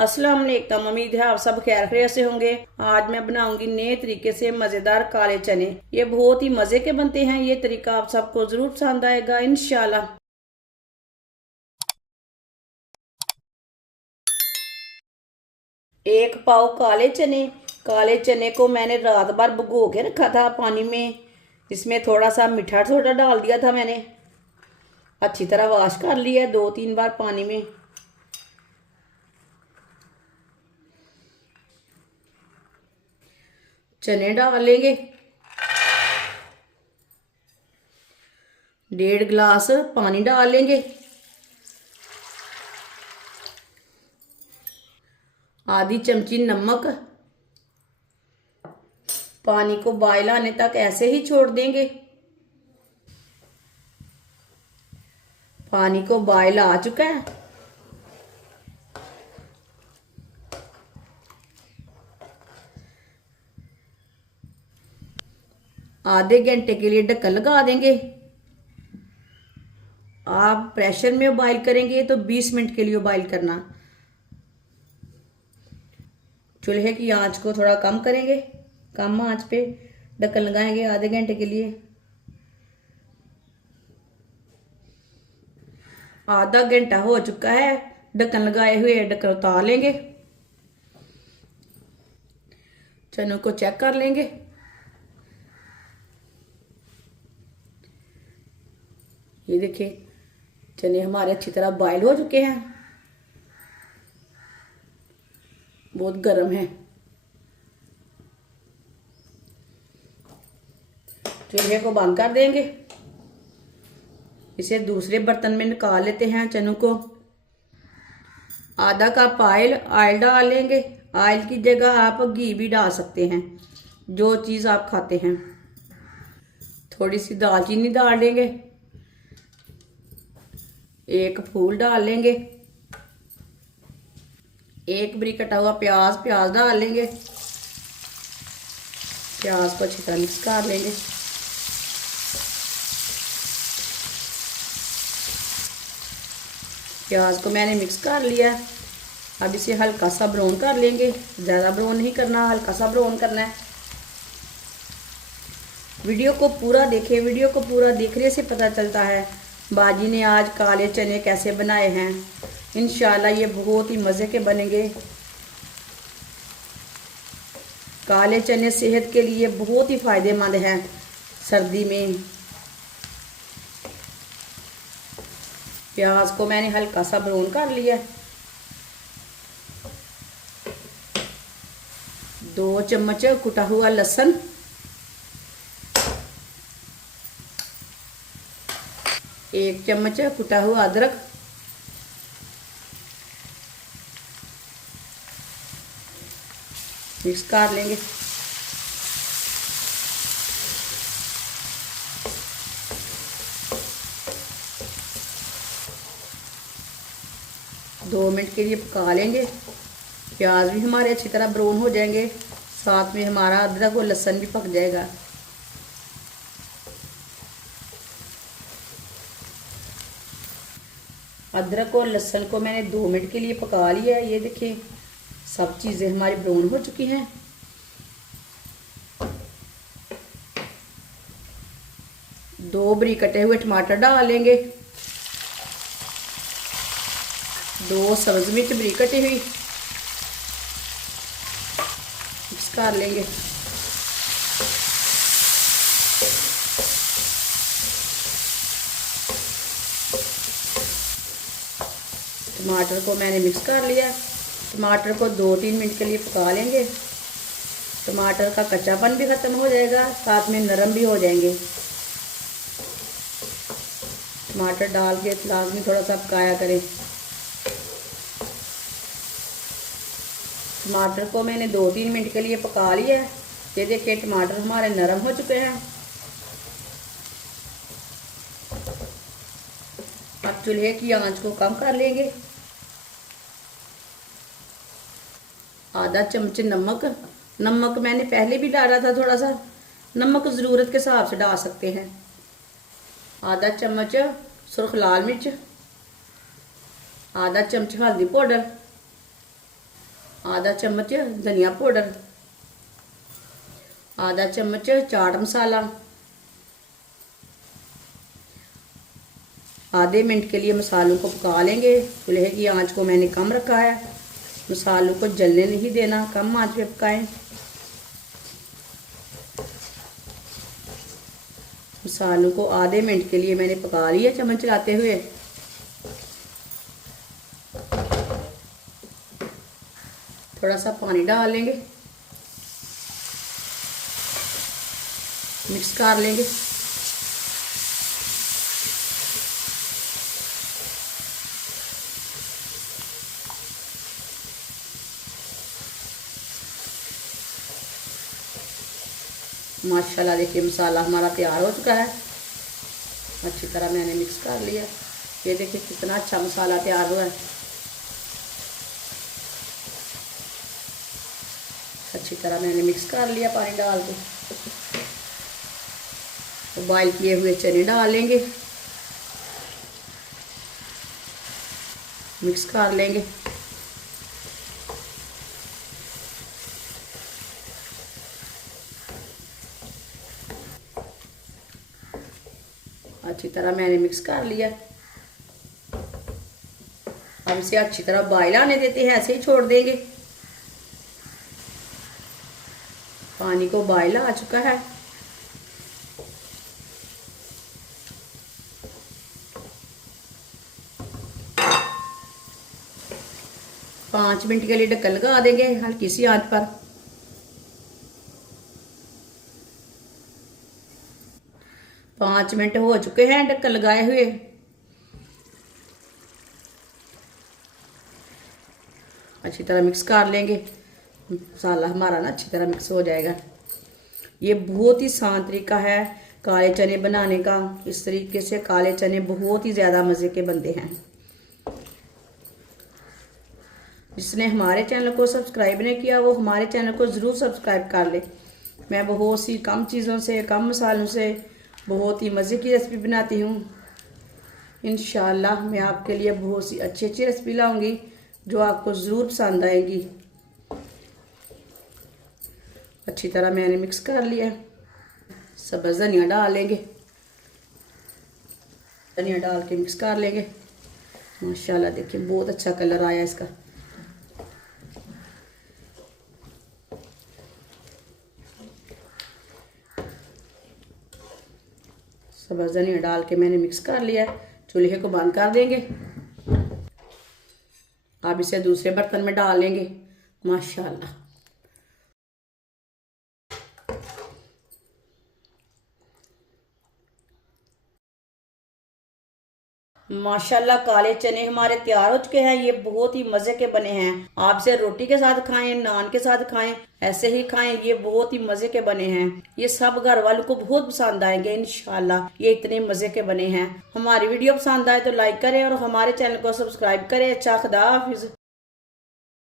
अस्सलाम वालेकुम। उम्मीद है आप सब खैर खैरियत से होंगे। आज मैं बनाऊंगी नए तरीके से मजेदार काले चने। ये बहुत ही मजे के बनते हैं। ये तरीका आप सबको जरूर पसंद आएगा इंशाल्लाह। एक पाव काले चने। काले चने को मैंने रात भर भिगो के रखा था पानी में। इसमें थोड़ा सा मीठा सोडा डाल दिया था मैंने। अच्छी तरह वॉश कर लिया 2-3 बार पानी में। चने डाल लेंगे। 1.5 गिलास पानी डाल लेंगे। आधी चमची नमक। पानी को बॉयल आने तक ऐसे ही छोड़ देंगे। पानी को बॉयल आ चुका है। आधे घंटे के लिए ढक्कन लगा देंगे। आप प्रेशर में बॉईल करेंगे तो 20 मिनट के लिए बॉईल करना। चूल्हे की आंच को थोड़ा कम करेंगे। कम आंच पे ढक्कन लगाएंगे आधे घंटे के लिए। आधा घंटा हो चुका है। ढक्कन लगाए हुए ढक्कन उतार लेंगे। चनों को चेक कर लेंगे। ये देखिए चने हमारे अच्छी तरह बॉयल हो चुके हैं। बहुत गर्म है। चूल्हे को बंद कर देंगे। इसे दूसरे बर्तन में निकाल लेते हैं चनों को। आधा कप ऑयल डाल लेंगे। ऑयल की जगह आप घी भी डाल सकते हैं, जो चीज़ आप खाते हैं। थोड़ी सी दालचीनी डाल लेंगे। एक फूल डाल लेंगे। एक बारीक कटा हुआ प्याज डाल लेंगे। प्याज को अच्छी तरह मिक्स कर लेंगे। प्याज को मैंने मिक्स कर लिया। अब इसे हल्का सा ब्राउन कर लेंगे। ज़्यादा ब्राउन नहीं करना, हल्का सा ब्राउन करना है। वीडियो को पूरा देखें। वीडियो को पूरा देखने से पता चलता है बाजी ने आज काले चने कैसे बनाए हैं। इंशाल्लाह ये बहुत ही मज़े के बनेंगे। काले चने सेहत के लिए बहुत ही फ़ायदेमंद हैं सर्दी में। प्याज को मैंने हल्का सा ब्राउन कर लिया। 2 चम्मच कुटा हुआ लहसुन। 1 चम्मच कुटा हुआ अदरक। मिक्स कर लेंगे। दो मिनट के लिए पका लेंगे। प्याज भी हमारे अच्छी तरह ब्राउन हो जाएंगे। साथ में हमारा अदरक और लहसुन भी पक जाएगा। अदरक और लहसुन को मैंने 2 मिनट के लिए पका लिया है। ये देखिए सब चीज़ें हमारी ब्राउन हो चुकी हैं। दो बारीक कटे हुए टमाटर डाल लेंगे। 2 सब्ज़ मिर्च बारीक कटी हुई मिक्स कर लेंगे। टमाटर को मैंने मिक्स कर लिया। टमाटर को 2-3 मिनट के लिए पका लेंगे। टमाटर का कच्चापन भी ख़त्म हो जाएगा, साथ में नरम भी हो जाएंगे। टमाटर डाल के लाजमी थोड़ा सा पकाया करें। टमाटर को मैंने 2-3 मिनट के लिए पका लिया है। ये देखिए टमाटर हमारे नरम हो चुके हैं। अब चूल्हे की आंच को कम कर लेंगे। आधा चम्मच नमक मैंने पहले भी डाला था। थोड़ा सा नमक ज़रूरत के हिसाब से डाल सकते हैं। आधा चम्मच सुर्ख लाल मिर्च। आधा चम्मच हल्दी पाउडर। आधा चम्मच धनिया पाउडर, आधा चम्मच चाट मसाला। आधे मिनट के लिए मसालों को पका लेंगे। चूल्हे की आंच को मैंने कम रखा है, मसालों को जलने नहीं देना, कम आंच पे पकाएं। मसालों को आधे मिनट के लिए मैंने पका लिया चम्मच चलाते हुए। थोड़ा सा पानी डाल लेंगे, मिक्स कर लेंगे। माशाल्लाह देखिए मसाला हमारा तैयार हो चुका है। अच्छी तरह मैंने मिक्स कर लिया। ये देखिए कितना अच्छा मसाला तैयार हुआ है। अच्छी तरह मैंने मिक्स कर लिया पानी डाल के। बॉयल किए हुए चने डाल लेंगे, मिक्स कर लेंगे। अच्छी तरह मैंने मिक्स कर लिया। अब इसे अच्छी तरह बॉयल आने देते हैं, ऐसे ही छोड़ देंगे। पानी को बॉयल आ चुका है। पाँच मिनट के लिए ढक्कन लगा देंगे हल्की सी आंच पर। पाँच मिनट हो चुके हैं ढक्कन लगाए हुए। अच्छी तरह मिक्स कर लेंगे। मसाला हमारा ना अच्छी तरह मिक्स हो जाएगा। ये बहुत ही आसान तरीका है काले चने बनाने का। इस तरीके से काले चने बहुत ही ज़्यादा मज़े के बनते हैं। जिसने हमारे चैनल को सब्सक्राइब नहीं किया वो हमारे चैनल को ज़रूर सब्सक्राइब कर ले। मैं बहुत सी कम चीज़ों से, कम मसालों से बहुत ही मज़े की रेसिपी बनाती हूँ। इंशाल्लाह मैं आपके लिए बहुत सी अच्छी अच्छी रेसिपी लाऊंगी जो आपको ज़रूर पसंद आएगी। अच्छी तरह मैंने मिक्स कर लिया। सब्ज़ धनिया डाल लेंगे, धनिया डाल के मिक्स कर लेंगे। माशाल्लाह देखिए बहुत अच्छा कलर आया इसका। सब्ज़ धनिया डाल के मैंने मिक्स कर लिया। चूल्हे को बंद कर देंगे। अब इसे दूसरे बर्तन में डाल लेंगे। माशाल्लाह माशाल्लाह काले चने हमारे तैयार हो चुके हैं। ये बहुत ही मजे के बने हैं। आप इसे रोटी के साथ खाएं, नान के साथ खाएं, ऐसे ही खाएं। ये बहुत ही मजे के बने हैं। ये सब घर वालों को बहुत पसंद आएंगे इंशाल्लाह। ये इतने मजे के बने हैं। हमारी वीडियो पसंद आए तो लाइक करें और हमारे चैनल को सब्सक्राइब करें। अच्छा खुदा हाफिज।